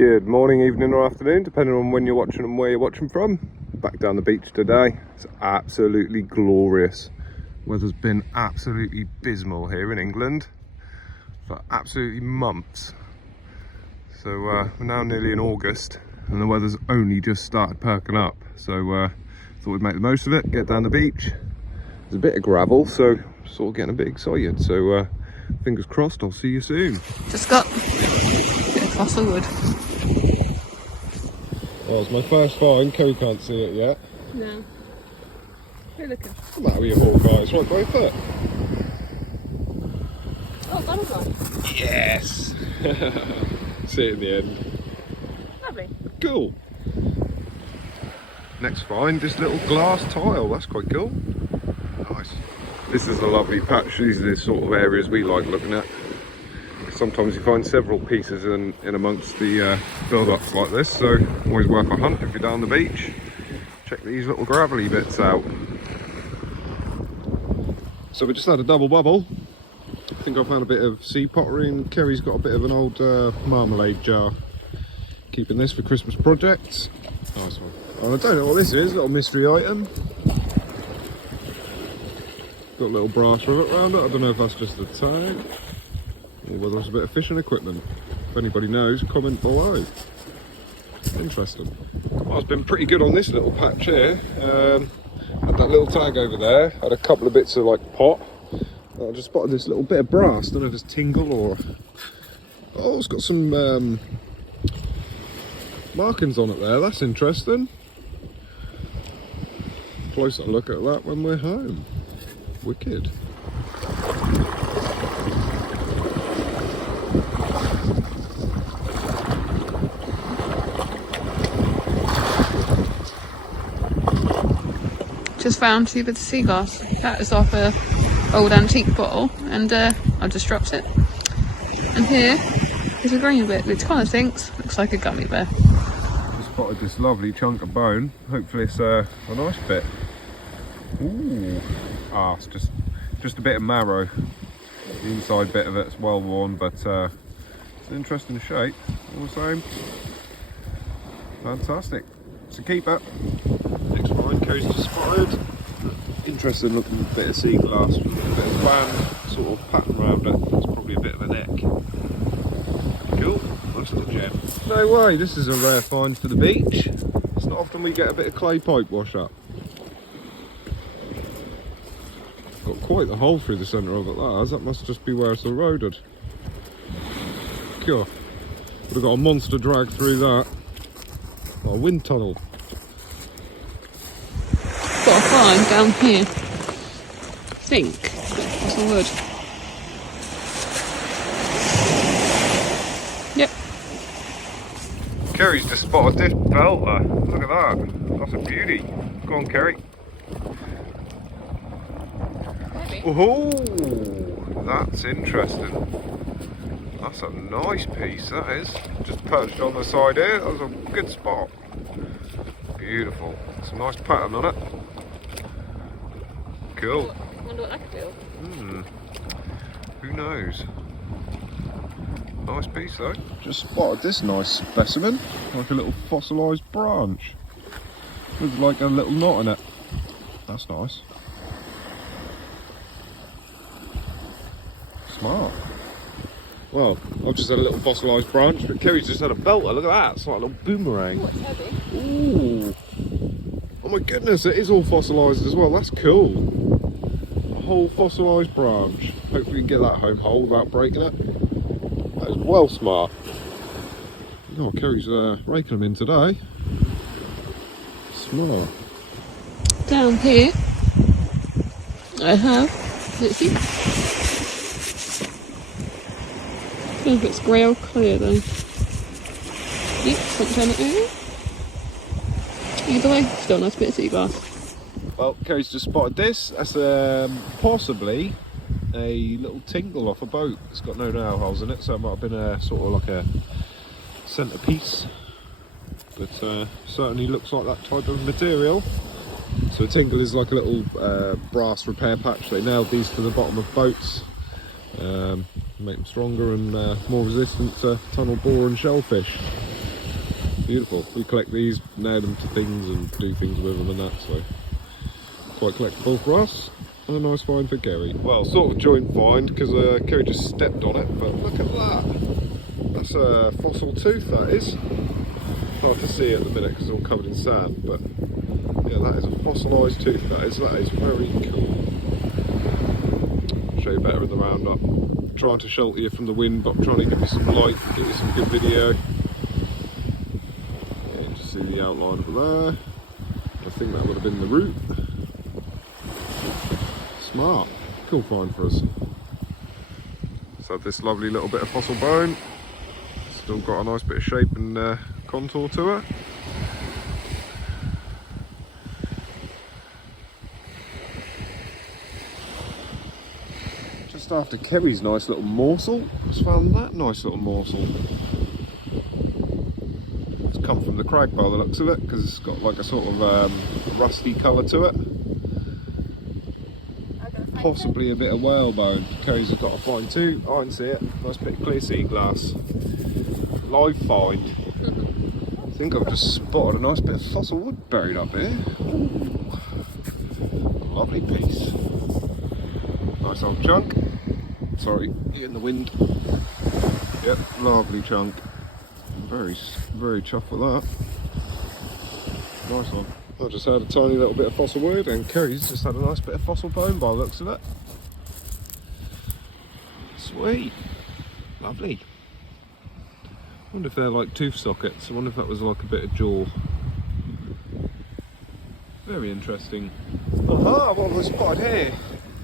Good morning, evening or afternoon, depending on when you're watching and where you're watching from. Back down the beach today. It's absolutely glorious. Weather's been absolutely abysmal here in England for absolutely months. So we're now nearly in August and the weather's only just started perking up. So thought we'd make the most of it, get down the beach. There's a bit of gravel, so sort of getting a bit excited. So fingers crossed, I'll see you soon. Just got a bit of fossil wood. Well, it's my first find. Kerry can't see it yet. No. Who looking? Come out with your Hawkeye, it's right by your foot. Oh, butterfly. Yes! See it in the end. Lovely. Cool. Next find, this little glass tile. That's quite cool. Nice. This is a lovely patch. These are the sort of areas we like looking at. Sometimes you find several pieces in amongst the build-ups like this, so always worth a hunt if you're down the beach. Check these little gravelly bits out. So we just had a double bubble. I think I found a bit of seed pottery, and Kerry's got a bit of an old marmalade jar. Keeping this for Christmas projects. Nice one. Oh, I don't know what this is, a little mystery item. Got a little brass rivet around it. I don't know if that's just a tag or whether it's a bit of fishing equipment. If anybody knows, comment below. Interesting. Well, it's been pretty good on this little patch here. Had that little tag over there, had a couple of bits of like pot. I just spotted this little bit of brass, don't know if it's tingle or... Oh, it's got some markings on it there, that's interesting. Closer look at that when we're home. Wicked. Just found two bits of sea glass. That is off a old antique bottle, and I just dropped it. And here is a green bit, which kind of thinks looks like a gummy bear. Just spotted this lovely chunk of bone. Hopefully it's a nice bit. Ooh. Ah, it's just a bit of marrow. The inside bit of it's well worn, but it's an interesting shape all the same. Fantastic. It's a keeper. Next find, Kerry's just spotted. Interesting looking bit of sea glass with a bit of band sort of pattern around it. It's probably a bit of a neck. Cool, nice little gem. No way, this is a rare find for the beach. It's not often we get a bit of clay pipe wash up. Got quite the hole through the centre of it, that has. That must just be where it's eroded. Cool. Would have got a monster drag through that. Oh, a wind tunnel. Got a find down here. I think fossil wood. Yep. Kerry's just spotted this belter. Look at that. That's a beauty. Go on, Kerry. Oh, that's interesting. That's a nice piece, that is. Just perched on the side here. That was a good spot. Beautiful. Some nice pattern on it. Cool. I wonder what that could do. Who knows? Nice piece though. Just spotted this nice specimen. Like a little fossilised branch. With like a little knot in it. That's nice. Smart. Well, I've just had a little fossilised branch, but Kerry's just had a belter. Look at that, it's like a little boomerang. Oh, it's heavy. Ooh. Oh my goodness, it is all fossilised as well. That's cool. A whole fossilised branch. Hopefully we can get that home whole without breaking it. That is well smart. Oh, Kerry's raking them in today. Smart. Down here, I have. Let's see. I don't know if it's grey or clear though. Yep, something on it there. Either way, still a nice bit of sea glass. Well, Kerry's just spotted this. That's possibly a little tingle off a boat. It's got no nail holes in it, so it might have been a sort of like a centrepiece. But certainly looks like that type of material. So a tingle is like a little brass repair patch. They nailed these to the bottom of boats. Make them stronger and more resistant to tunnel borer and shellfish. beautiful. We collect these, nail them to things and do things with them and that, so quite collectible for us. And a nice find for Kerry. Well, sort of joint find because Kerry just stepped on it, but look at that. That's a fossil tooth, that is. Hard to see at the minute because it's all covered in sand, but yeah, that is a fossilised tooth, that is very cool. Show you better in the roundup. Trying to shelter you from the wind, but I'm trying to give you some light, give you some good video. Yeah, just see the outline of it there. I think that would have been the root. Smart, cool find for us. So this lovely little bit of fossil bone, still got a nice bit of shape and contour to it. Just after Kerry's nice little morsel, just found that nice little morsel. It's come from the crag by the looks of it, because it's got like a sort of rusty colour to it. Possibly a bit of whalebone. Kerry's got a find too. I can see it. Nice bit of clear sea glass. Live find. I think I've just spotted a nice bit of fossil wood buried up here. Ooh. Lovely piece. Nice old chunk. Sorry, in the wind. Yep, lovely chunk. Very chuffed with that. Nice one. I just had a tiny little bit of fossil wood, and Kerry's just had a nice bit of fossil bone by the looks of it. Sweet. Lovely. I wonder if they're like tooth sockets. I wonder if that was like a bit of jaw. Very interesting. Aha, what have I spotted here?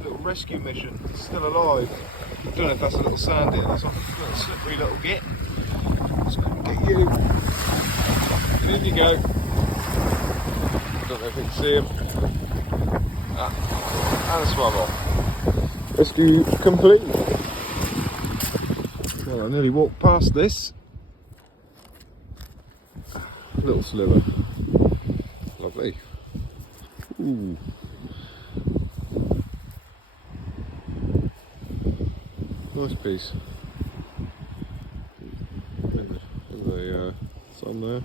Little rescue mission. It's still alive. I don't know if that's a little sand here. That's like a little slippery little git. Let's come and get you. And in you go. I don't know if you can see him. And a swallow. Rescue complete. Well, I nearly walked past this. Little sliver. Lovely. Ooh. Nice piece. In the sun there.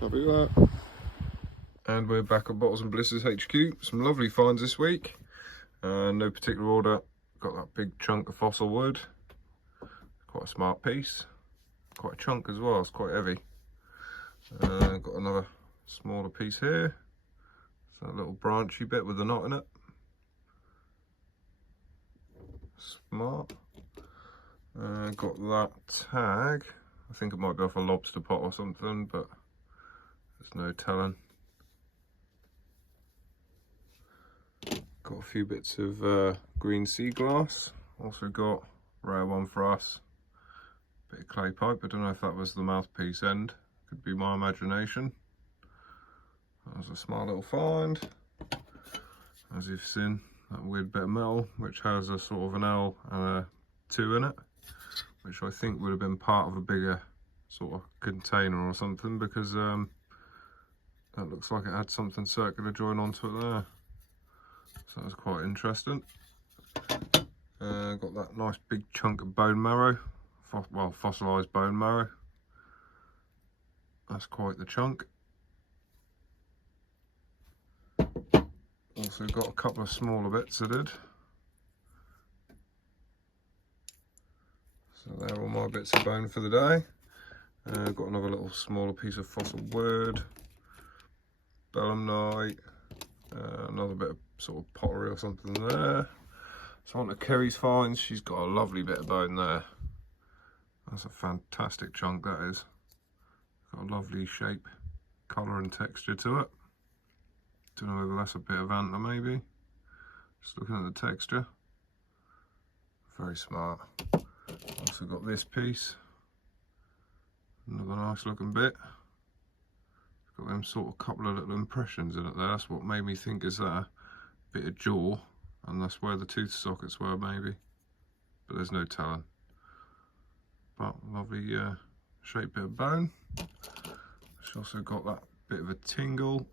Happy with that. And we're back at Bottles and Blisters HQ. Some lovely finds this week. No particular order. Got that big chunk of fossil wood. Quite a smart piece. Quite a chunk as well, it's quite heavy. Got another smaller piece here. It's that little branchy bit with the knot in it. Smart. Got that tag. I think it might be off a lobster pot or something, but there's no telling. Got a few bits of green sea glass. Also got rare one for us. Bit of clay pipe. I don't know if that was the mouthpiece end. Could be my imagination. That was a smart little find. As you've seen, that weird bit of metal which has a sort of an L and a 2 in it, which I think would have been part of a bigger sort of container or something, because that looks like it had something circular joined onto it there. So that's quite interesting. Got that nice big chunk of bone marrow, well, fossilised bone marrow. That's quite the chunk. Also got a couple of smaller bits I did. So they're all my bits of bone for the day. Got another little smaller piece of fossil wood, belemnite, another bit of sort of pottery or something there. So on to Kerry's finds, she's got a lovely bit of bone there. That's a fantastic chunk, that is. Got a lovely shape, colour and texture to it. Don't know whether that's a bit of antler maybe. Just looking at the texture. Very smart. Also got this piece. Another nice looking bit. Got them sort of couple of little impressions in it there. That's what made me think is that a bit of jaw, and that's where the tooth sockets were maybe. But there's no telling. But lovely shaped bit of bone. She's also got that bit of a tingle.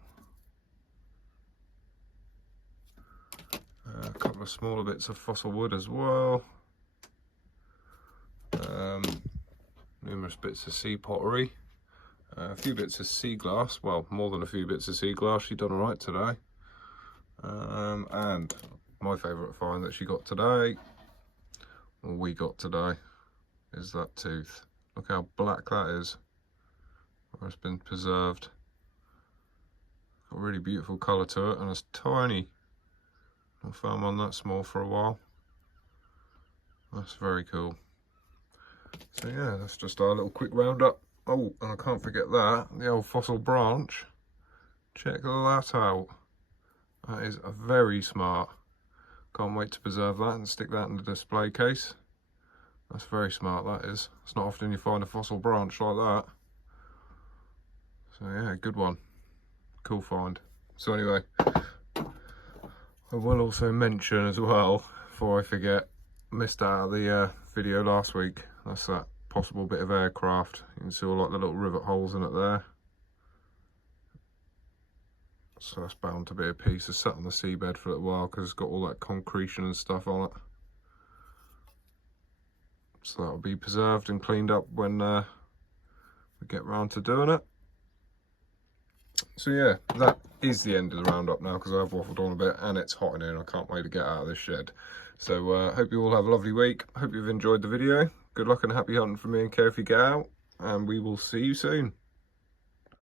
A couple of smaller bits of fossil wood as well. numerous bits of sea pottery, a few bits of sea glass, well, more than a few bits of sea glass. She done all right today. And my favourite find that she got today, or we got today, is that tooth. Look how black that is, where it's been preserved. Got a really beautiful colour to it, and it's tiny. Not found one that small for a while. That's very cool. So yeah, that's just our little quick roundup. Oh, and I can't forget that, the old fossil branch. Check that out. That is very smart. Can't wait to preserve that and stick that in the display case. That's very smart, that is. It's not often you find a fossil branch like that. So yeah, good one. Cool find. So anyway, I will also mention as well, before I forget, missed out of the video last week. That's that possible bit of aircraft. You can see all like the little rivet holes in it there. So that's bound to be a piece that's sat on the seabed for a little while because it's got all that concretion and stuff on it. So that'll be preserved and cleaned up when we get round to doing it. So yeah, that is the end of the roundup now because I've waffled on a bit and it's hot in here and I can't wait to get out of this shed. So hope you all have a lovely week. Hope you've enjoyed the video. Good luck and happy hunting from me and Care if you get out, and we will see you soon.